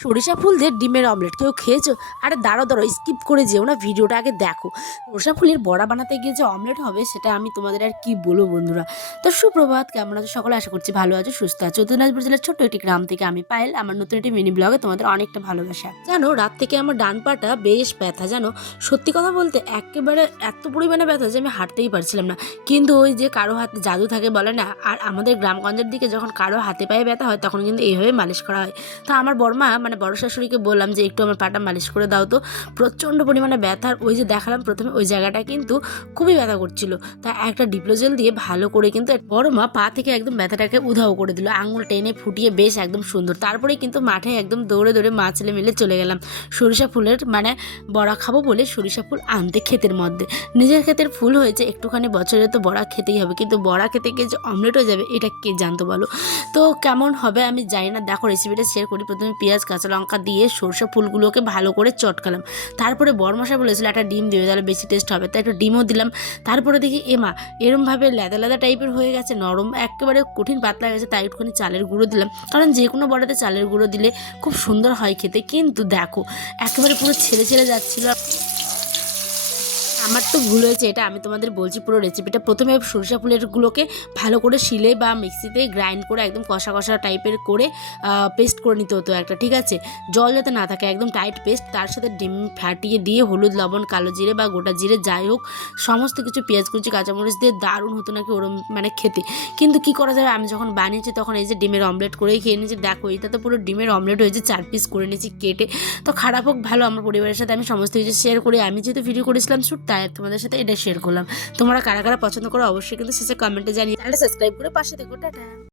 সরিষা ফুল দিয়ে ডিমের অমলেট কেউ খেয়েছো? আরে দাঁড়াও স্কিপ করে যেও না, ভিডিওটা আগে দেখো। সরিষা ফুলের বড়া বানাতে গিয়ে যে অমলেট হবে সেটা আমি তোমাদের আর কি বলবো বন্ধুরা। তো সুপ্রভাত, কেমন আছো সকলে? আশা করছি ভালো আছো, সুস্থ আছো। উত্তর দিনাজপুর জেলার ছোট্ট একটি গ্রাম থেকে আমি পায়েল, আমার নতুন একটি মিনি ব্লগে তোমাদের অনেকটা ভালোবাসা। জানো, রাত থেকে আমার ডান পাটা বেশ ব্যথা, জানো। সত্যি কথা বলতে একেবারে এত পরিমাণে ব্যথা যে আমি হাঁটতেই পারছিলাম না। কিন্তু ওই যে কারো হাতে জাদু থাকে বলে না, আর আমাদের গ্রামগঞ্জের দিকে যখন কারো হাতে পায়ে ব্যথা হয় তখন কিন্তু এইভাবে মালিশ করা হয়। তো আমার বড়মা মানে বড় শাশুড়িকে বললাম যে একটু আমার পাটা মালিশ করে দাও তো। প্রচণ্ড পরিমাণে ব্যথার ওই যে দেখালাম প্রথমে ওই জায়গাটা কিন্তু খুবই ব্যথা করছিল। তা একটা ডিপ্লোজেল দিয়ে ভালো করে কিন্তু বড়মা পা থেকে একদম ব্যথাটাকে উধাও করে দিল, আঙুল টেনে ফুটিয়ে বেশ একদম সুন্দর। তারপরে কিন্তু মাঠে একদম দৌড়ে দৌড়ে মা ছেলে মিলে চলে গেলাম সরিষা ফুলের মানে বড়া খাবো বলে সরিষা ফুল আনতে ক্ষেতের মধ্যে। নিজের ক্ষেতের ফুল হয়েছে একটুখানি, বছরে তো বড়া খেতেই হবে, কিন্তু বড়া খেতে গিয়ে যে অমলেট হয়ে যাবে এটা কে জানতো বলো। তো কেমন হবে আমি জানি না, দেখো রেসিপিটা শেয়ার করি। প্রথমে পেঁয়াজ কাঁচা লঙ্কা দিয়ে সরষে ফুলগুলোকে ভালো করে চটকালাম। তারপরে বড়মশাই বলেছিল একটা ডিম দিবে, তাহলে বেশি টেস্ট হবে, তাই একটু ডিমও দিলাম। তারপরে দেখি এমা এরমভাবে লেদা লেদা টাইপের হয়ে গেছে, নরম একেবারে কঠিন পাতলা গেছে, তাই একটুখানি চালের গুঁড়ো দিলাম, কারণ যে কোনো বড়াতে চালের গুঁড়ো দিলে খুব সুন্দর হয় খেতে। কিন্তু দেখো একেবারে পুরো ছেড়ে ছেড়ে যাচ্ছিলো। আমার তো ভুল হয়েছে, এটা আমি তোমাদের বলছি পুরো রেসিপিটা। প্রথমে সরিষা ফুলেরগুলোকে ভালো করে শিলে বা মিক্সিতে গ্রাইন্ড করে একদম কষা কষা টাইপের করে পেস্ট করে নিতে হতো একটা, ঠিক আছে। জল যাতে না থাকে, একদম টাইট পেস্ট। তার সাথে ডিম ফাটিয়ে দিয়ে হলুদ লবণ কালো জিরে বা গোটা জিরে যাই হোক সমস্ত কিছু, পেঁয়াজ কুচি কাঁচামরিচ দিয়ে দারুণ হতো নাকি ওরম মানে খেতে। কিন্তু কি করা যাবে, আমি যখন বানিয়েছি তখন এই যে ডিমের অমলেট করেই খেয়ে নিয়েছি। দেখো এটা তো পুরো ডিমের অমলেট হয়েছে, 4 পিস করে নিয়েছি কেটে। তো খারাপ হোক ভালো, আমার পরিবারের সাথে আমি সমস্ত কিছু শেয়ার করি। আমি যেহেতু ভিডিও করেছিলাম শ্যুট, তাই তোমাদের সাথে এটা শেয়ার করলাম। তোমরা কারা কারা পছন্দ করো অবশ্যই কিন্তু শেষে কমেন্টে জানিয়ে, চ্যানেলটা সাবস্ক্রাইব করে পাশে দেখো। টাটা।